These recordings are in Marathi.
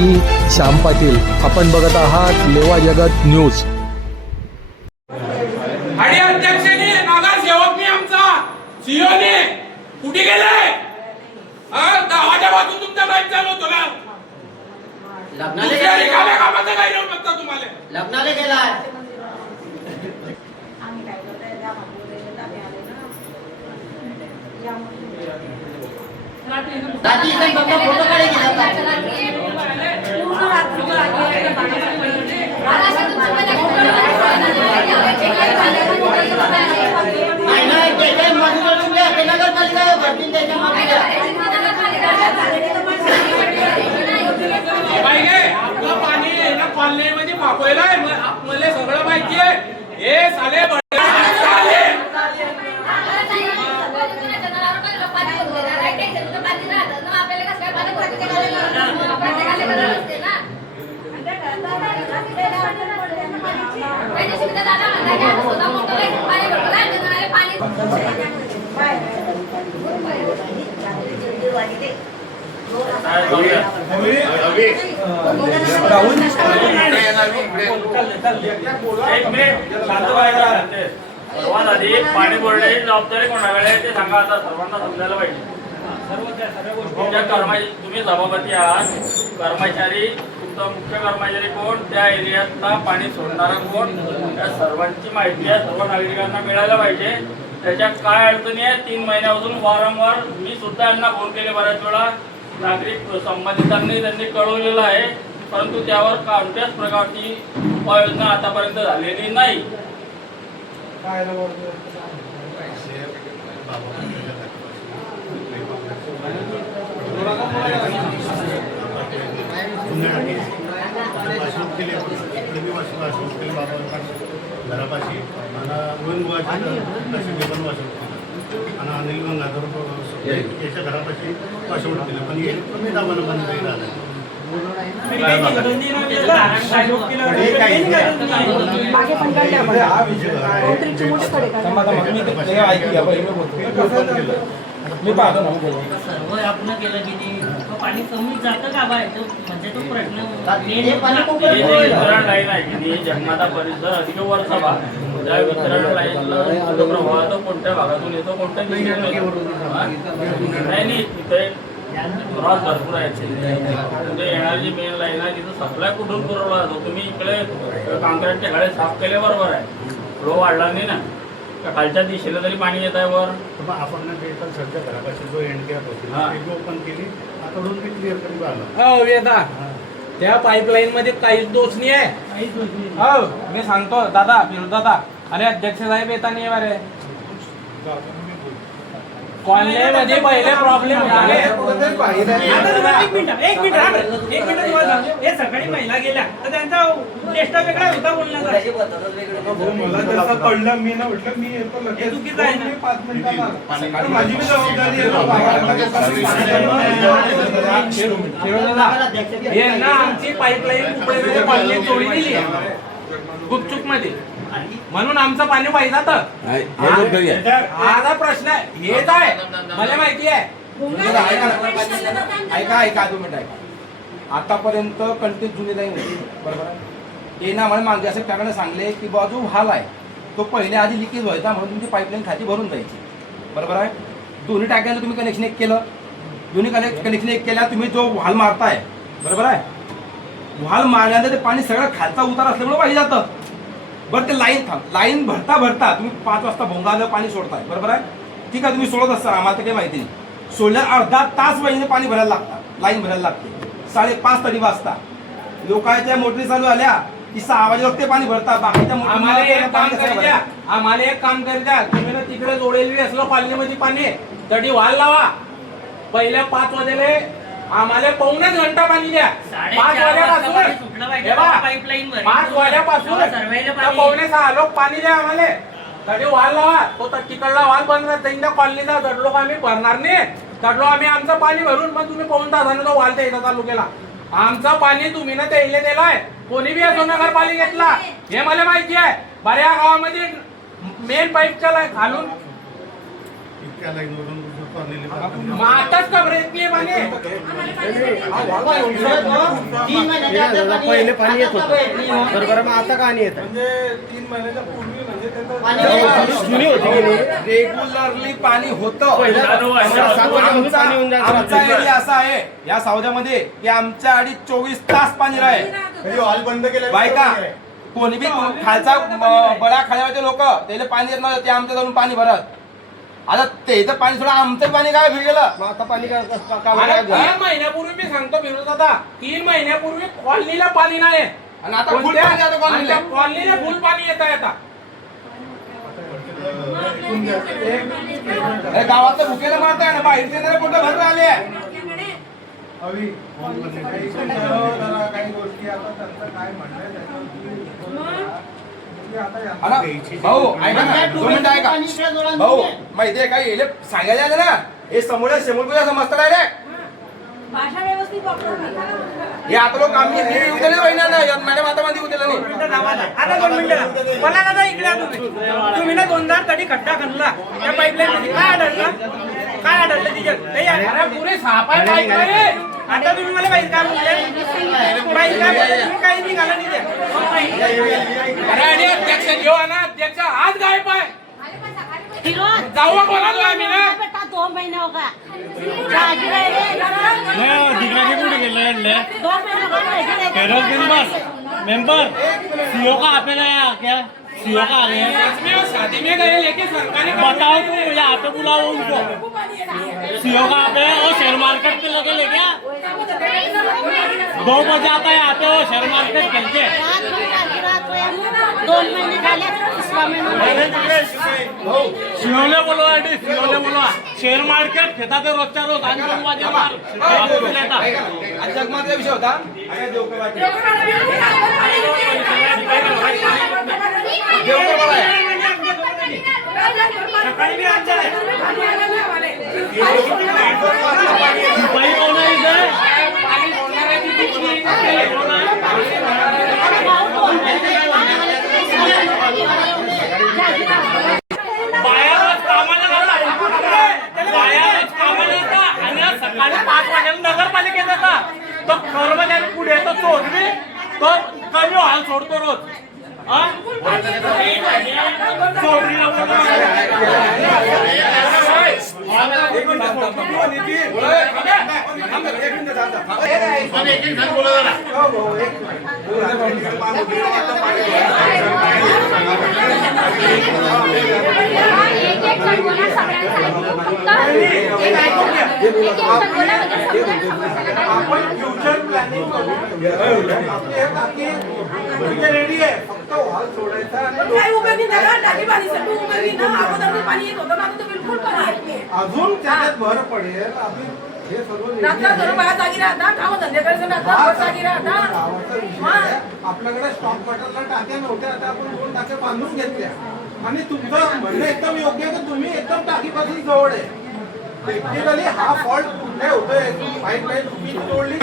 मी श्याम पाटील. आपण बघत आहात लेवा जगत न्यूज. आणि अध्यक्षाने नगरसेवकने आमचा सीओने कुठे गेलाय? 10 वाजेपासून तुमचा लाईन चालू होतो ना. लग्नाला गेलाय. कामाचं काय येऊन बघता तुम्हाला? लग्नाला गेलाय. दादी इकडे बघा फोटो काढे गेला. पाणी ना कॉलनीमध्ये वापरायला मला सगळं माहिती आहे. हे साले सर्वात आधी पाणी भरण्याची जबाबदारी कोणाकडे आहे ते सांगा. आता सर्वांना समजायला पाहिजे. तुम्ही सभापती आहात. कर्मचारी, तुमचा मुख्य कर्मचारी कोण, त्या एरियातला पाणी सोडणारा कोण, त्या सर्वांची माहिती आहे सर्व नागरिकांना मिळायला पाहिजे. त्याच्यात काय अडचणी आहे 3 महिन्यापासून वारंवार मी सुद्धा यांना फोन केले बऱ्याच वेळा. नागरिक संबंधितांनी त्यांनी कळवलेलं आहे, परंतु त्यावर कोणत्याच प्रकारची उपाययोजना आतापर्यंत झालेली नाही. घरापाशी आणि अनिल गंगाधर याच्या घरापाशी वाशवट केलं, पण हे कमी दाबानं बंद नाही झालं. मी पाहतो ना सर्व आपण केलं की पाणी कमी जातं का बाय? म्हणजे तो प्रश्न वितरण लाईन आहे की जगन्नाथ परिसर अधिक वरचा भाग. त्या वितरण लाईनला प्रवाह तो कोणत्या भागातून येतो, कोणत्या नाही तिथे क्रॉस भरपूर आहे. म्हणजे येणारी जी मेन लाईन आहे तिथं सप्लाय कुठून पुरवला जातो? तुम्ही इकडे काँक्रीटचे गाळे साफ केले बरोबर आहे, फ्लो वाढला नाही ना. खालच्या दिशेला तरी पाणी येत आहे वर. आपण सध्या घरापाशी जो एंडगॅप होती ओपन केली, आता रोज क्लिअर करून आला. त्या पाईपलाईन मध्ये काहीच दोष नाही आहे. हो मी सांगतो दादा फिरोज दादा. अरे अध्यक्ष साहेब येता नाही बरे. कॉलनीमध्ये पहिले प्रॉब्लेम सकाळी महिला गेल्या तर त्यांचा टेस्ट वेगळा होता बोलण्याचा. मला जसं कळलं मी ना म्हटलं मी येतो लगेच. चुकीचं आहे ना. 5 मिनिटांना माझी बी जबाबदारी आहे. ना आमची पाईपलाईन कॉलनी जोडी दिली गुपचूप मध्ये, म्हणून आमचं पाणी पाहिजे आता प्रश्न आहे हेच आहे. मला माहिती आहे. ऐका 2 मिनिट ऐका. आतापर्यंत कंटिन्यू जुनी लाईन होती बरोबर आहे. ते ना मला मागे असं टाकायला सांगले की बा जो हाल आहे तो पहिले आधी लिकेज व्हायचा, म्हणून तुमची पाईपलाईन खाती भरून जायची बरोबर आहे. दोन्ही टाक्यांना तुम्ही कनेक्शन एक केलं, दोन्ही कनेक्शन एक केल्या. तुम्ही जो वाल मारताय बरोबर आहे, वाल मारल्यानंतर ते पाणी सगळं खालचा उतार असल्यामुळे पाहिजे जातं बरं. ते लाईन भरता भरता तुम्ही 5 वाजता भोंगाला पाणी सोडताय बरोबर आहे. ठीक आहे, तुम्ही सोडत असता, आम्हाला तर काही माहिती नाही. सोडल्या अर्धा तास महिने पाणी भरायला लागतात, लाईन भरायला लागते. 5:30 तरी वाजता लोकांच्या मोटरी चालू आल्या की 6 वाजे वक्ते पाणी भरतात. बाकीच्या आम्हाला एक काम करी द्या. तुम्ही ना तिकडे जोडेलवी असलं कॉलनीमध्ये पाणी तरी वाल लावा. पहिल्या 5 वाजेले आम्हाला 1.25 घंटा पाणी द्या. 5 वाजेपासून 5 वाजेपासून 5:45 लोक पाणी द्या आम्हाला. तरी वाल लावा. तो तिकडला वाल बंद राहता कॉलनीचा चढलो आम्ही भरणार नाही. चढलो आम्ही आमचं पाणी भरून, मग तुम्ही 1.25 तासाने तो वाल द्यायचा चालू केला. आमचं पाणी तुम्ही ना त्याला दिलाय. कोणी बी असो नगरपालिकेतला, हे मला माहिती आहे. बऱ्या गावामध्ये मेन पाईपच्या खालून इतक्या लाईनवरून मग आताच का ब्रेक पाणी पहिले पाणी येत होतं बरोबर, मग आता का नाही येत? म्हणजे 3 महिन्याच्या पूर्वी म्हणजे जुनी होती की नाही? रेग्युलरली पाणी होतं. चालू आहे. 7 वाजेपासून पाणी होऊन जायचं. आमचा एरिया असा आहे या सावध्यामध्ये की आमच्या आडी 24 तास पाणी राहील. हॉल बंद केला बायका कोणी बी खालचा बडा खाल्यावरचे लोक त्याला पाणी येत नव्हतं, ते आमच्या घरून पाणी भरत. आता त्याचं पाणी सोडा, आमचं पाणी काय फिर गेलं. मग आता पाणी अरे 3 महिन्यापूर्वी मी सांगतो फिरोज दादा, 3 महिन्यापूर्वी कॉलनीला पाणी नाही आणि आता फुल पाणी आता कॉलनीला. कॉलनीला फुल पाणी येत आहे आता. अरे गावात तर भुकेला मारताय ना, बाहेरचे जरा कुठं भरून आले. हवी काही गोष्टी आता त्यांचं काय म्हणणं भाऊ ऐका ना, 2 मिनिटं ऐका भाऊ. माहितीये काय येले सांगायला आलं ना, हे समोर पूजा समजतं डायरेक्ट. भाषा व्यवस्थित वापरा. हे आता लोक आम्ही येऊ दिले पाहिजे ना, मॅडम आता मध्ये येऊ दिलं नाही. आता 2 मिनिटं मला दादा इकडे या तुम्ही ना 2 कधी खड्डा खणला त्या पाईपलाईन मध्ये काय आढळलं तिच्यात? अरे पुरे सापाय काय काय आता तुम्ही मला बाहेर काय म्हणले? बाहेर काय म्हणले? तुम्ही काही निघाला नाही त्या. अरे आणि अध्यक्ष जेव्हा ना अध्यक्ष आज गायब आहे. फिरोज जाऊया बोलालो आम्ही ना. बेटा 2 महीने होगा जागी रहे 2 महीने होगा मेंबर सीओ का आपने आया क्या? सीओ का आ गए इसमें वो शादी में गए लेके सरकार ने बताओ तुम यहाँ पे बुलाओ उनको। सीओ का आप है वो शेयर मार्केट पे लगे ले क्या 2 बजे आता है यहाँ पे वो शेयर मार्केट खेल के। रात को 2 महीने झाले 3 महिने सीओ ने बोलो आंटी, सीओ ने बोलो शेयर मार्केट खेता ते रोजच्या रोज आणि 2 वाजे मार आज जगमातला विषय होता. सकाळी बी आमच्या बाई होना इधर बायाच कामाला जाता आणि आज सकाळी 5 वाजेला नगरपालिकेत येतात. तो कर्मचारी पुढे येतो चोरली तो कमी हाल सोडतो रोज. आपण फ्युचर प्लॅनिंग रेडी आहे. फक्त हॉल सोडायचा अजून त्याच्यात भर पडेल. आम्ही हे सर्व गावाचा विषय आहे. आपल्याकडे स्टॉक बॉटलला टाक्या नव्हत्या, आता आपण 2 टाक्या बांधून घेतल्या. आणि तुमचं म्हणणं एकदम योग्य आहे की तुम्ही एकदम टाकीपासून जवळ आहे. टेक्निकली हा फॉल्ट कुठे होतोय? पाईपलाईन तुम्ही तोडली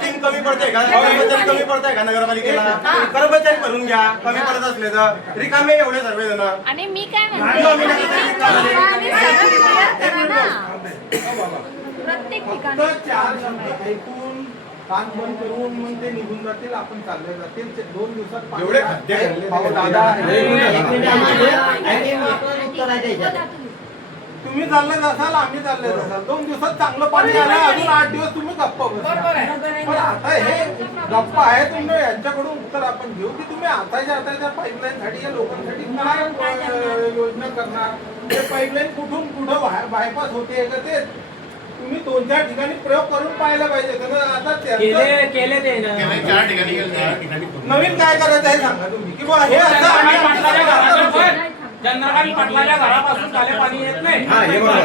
टीम कमी पडते का? कर्मचारी कमी पडताय का नगरपालिकेला? कर्मचारी भरून घ्या. कमी पडत असले तर रिकामे एवढे सर्वजण. आणि मी काय म्हणते प्रत्येक ठिकाणी फक्त 4 शब्द ऐकून कान बंद करून मग ते निघून जातील. आपण चालले जातील. 2 दिवसात एवढे खड्डे घातले. भाऊ दादा तुम्ही चालले जासाल, आम्ही चालले जासाल. 2 दिवसात चांगलं पाणी आलं, अजून 8 दिवस तुम्ही गप्प बसा. पण आता हे गप्प आहे तुम्ही यांच्याकडून उत्तर आपण घेऊ की तुम्ही आताच्या पाईपलाईन साठी या लोकांसाठी काय योजना करणार? ते पाईपलाईन कुठून कुठं बायपास होते का ते तुम्ही 2-4 ठिकाणी प्रयोग करून पाहायला पाहिजे. आता केले ते ना. 4 ठिकाणी गेले. नवीन काय करायचं हे सांगा तुम्ही की हे चंद्रकांत पाटलाच्या घरापासून चंद्रकांत पाटलाच्या घरापासून खाली पाणी येत नाही. हे बरोबर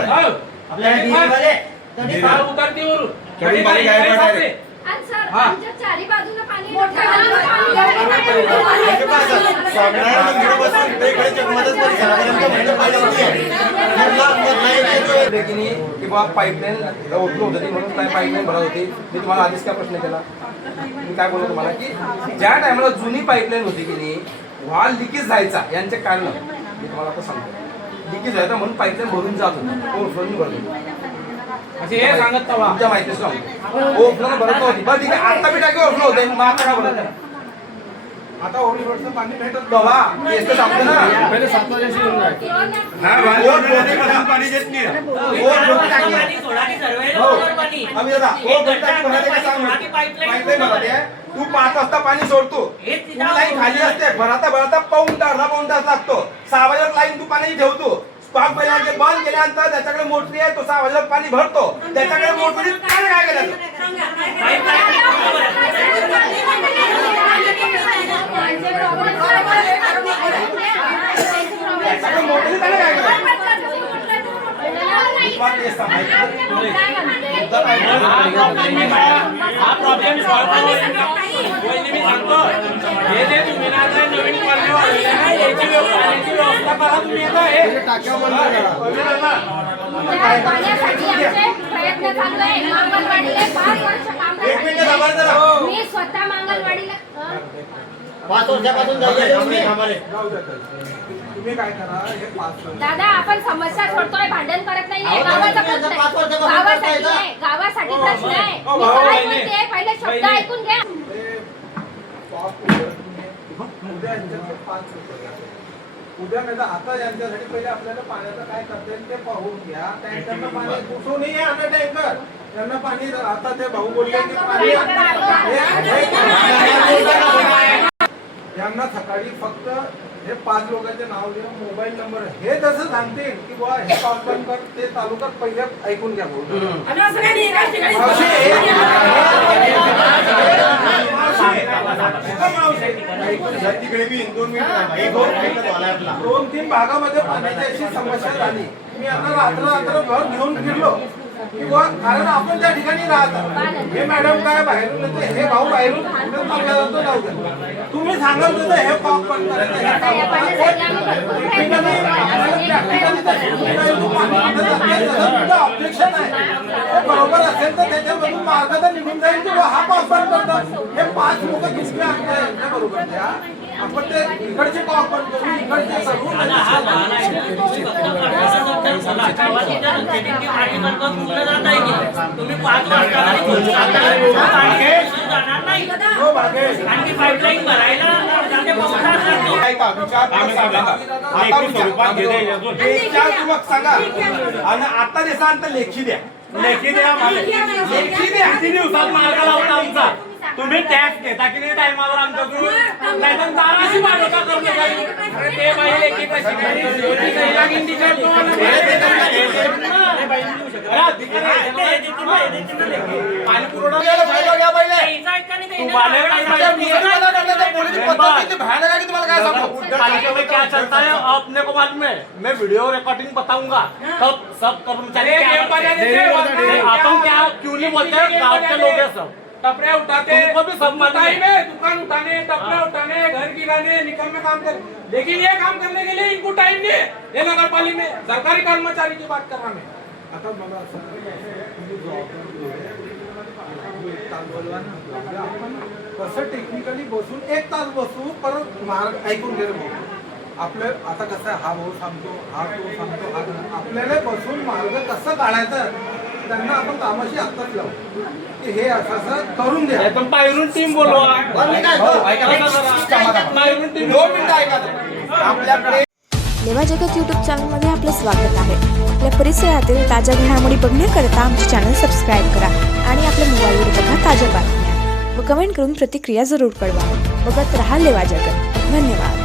आहे. फार उतरतीवरून पाणी गायब आहे. चारी बाजूला पाणी स्वामीनारायण मंदिर बसून ते इकडे जगमतच परिसरापर्यंत म्हणजे पाणी होती आहे. की नाही की बाबा पाईपलाईन ओपन होत होती म्हणून काय पाईपलाईन भरत होती. मी तुम्हाला आधीच काय प्रश्न केला, मी काय बोलतो तुम्हाला की ज्या टायमाला जुनी पाईपलाईन होती की नाही व्हॉल लिकेज जायचा यांचे कारण मी तुम्हाला आता सांगतो. लिकेज व्हायचा म्हणून पाईपलाईन भरून जात होती, ओव्हरफ्लोनी भरत होती. असे हे सांगत तवा तुमच्या माहितीच सांगतो ओव्हफ्लो भरत होती. बरं ठीक आहे, आता बी टाकी ओव्हफ्लो होते मग आता काय बोलत आता ओढीवरचं पाणी भेटत बाबा तेच तर सांगतो ना. पहिले 7 वाजेशी येऊन जायचं. पाणी देत नाही. ओव्हफ्लोची टाकी आहे. हो. आम्ही दादा ओव्हफ्लोची टाकी भरायला काय सांगू? पाईपलाईन भरायची आहे. तू 5 वाजता पाणी सोडतो, तू लाईन खाली असते, भराता भराता अर्धा पाऊण तास लागतो. 6 वाजता लाईन तू पाणी ठेवतो, स्टॉक पहिल्यांदा बंद केल्यानंतर त्याच्याकडे मोटरी आहे, तो 6 वाजता पाणी भरतो, त्याच्याकडे मोटरी काय केलं त्याच्याकडे मोटरी त्याने काय केलं. हा प्रॉब्लेम सॉल्व्ह मी सांगतो. हे जे तुम्ही ना आता नवीन कॉलनी वाढवले ना, याची व्यवस्था करा तुम्ही. आता हे टाक्या बंद करा. पाण्यासाठी आमचे प्रयत्न चालू आहे. मांगलवाडीला 5 वर्ष काम एक मिनिट थांबा करते. जरा. मी स्वतः मांगलवाडीला 5 वर्षापासून जाऊ द्या ताई. तुम्ही काय करा, हे 5 दादा आपण समस्या सोडतोय, भांडण करत नाहीये. गावाचा प्रश्न आहे. गावासाठी आहे, गावासाठी प्रश्न आहे. मी काय बोलते पहिले शब्द ऐकून घ्या. उद्या यांच्याकडे 5 रुपये. उद्या नाही तर आता यांच्यासाठी पहिले आपल्याला पाण्याचं काय करता येईल ते पाहून घ्या. टँकरनं पाणी कुठूनही आणा टँकर. त्यांना पाणी आता ते भाऊ बोलले की पाणी यांना सकाळी फक्त हे 5 लोकांचे नाव द्या, मोबाईल नंबर हे जसं सांगतील की बुवा हे काम बंद कर, ते तालुक्यात पहिले ऐकून घ्या भाऊ. तिकडे बी 2 मिनिट 2-3 भागामध्ये पाण्याची अशी समस्या झाली. मी आता रात्रभर घेऊन फिरलो की बुवा कारण आपण त्या ठिकाणी राहतात. हे मॅडम काय बाहेरून येते, हे भाऊ बाहेरून कुठं चालला जातो जाऊ द्या. तुम्ही सांगत होतं हे पॉप बंद ऑब्जेक्शन आहे बरोबर असेल तर त्याच्यामधून मार्ग तर निघून जाईल की हा पॉप बंद करतो. हे 5 लोक दुसरे आमच्या बरोबर द्या. आपण ते इकडचे पॉप बंद करू, इकडचे करू. तुम्ही 5 वाजता आणखी पाईपलाईन भरायला ऐका, विचारपूर्वक सांगा. आता विचारपूर्वक सांगा आणि आता देसान तर लेखी द्या. लेखी द्या मला. लेखी द्या. किती दिवसात मार्ग लावता आमचा. तुम्ही टॅक्स घेता की नाही टायमावर आमच्याकडून, नाहीतर दाराशी मागवता कर्मचारी. ते बाई लेखी कशी काय होती सही लागेल तिच्या तुम्हाला पाणी पुरवठा द्यायला फायदा घ्या पहिले. क्या चलता है अपने को मालूम है. मैं वीडियो रिकॉर्डिंग बताऊंगा तब सब कर्मचारी अपन क्या क्यों नहीं बोलते. गाँव के लोग हैं सब. टपरे उठाते, तुमको भी सब मालूम है. टाइम है दुकान उठाने, टपरे उठाने, घर गिराने, निकल में काम कर. लेकिन ये काम करने के लिए इनको टाइम नहीं है. ये नगर पालिका में सरकारी कर्मचारी की बात कर रहा मैं. आता मला असं तुम्ही आपण कसं टेक्निकली बसून 1 तास बसू, परत मार्ग ऐकून घे भाऊ. आपल्या आता कसं आहे, हा भाऊ सांगतो, हा तो सांगतो, आपल्याला बसून मार्ग कसं काढायचं त्यांना आपण कामाशी आत्ताच लावू की हे असं करून द्या. तुम बाहेरून टीम बोलवा. बाहेरून टीम 2 मिनिटं ऐका. आपल्याकडे लेवा जगत यूट्यूब चॅनलमध्ये आपलं स्वागत आहे. आपल्या परिसरातील ताज्या घडामोडी बघण्याकरता आमचे चॅनल सबस्क्राईब करा आणि आपल्या मोबाईलवर बघा ताज्या बातम्या व कमेंट करून प्रतिक्रिया जरूर कळवा. बघत रहा लेवा जगत. धन्यवाद.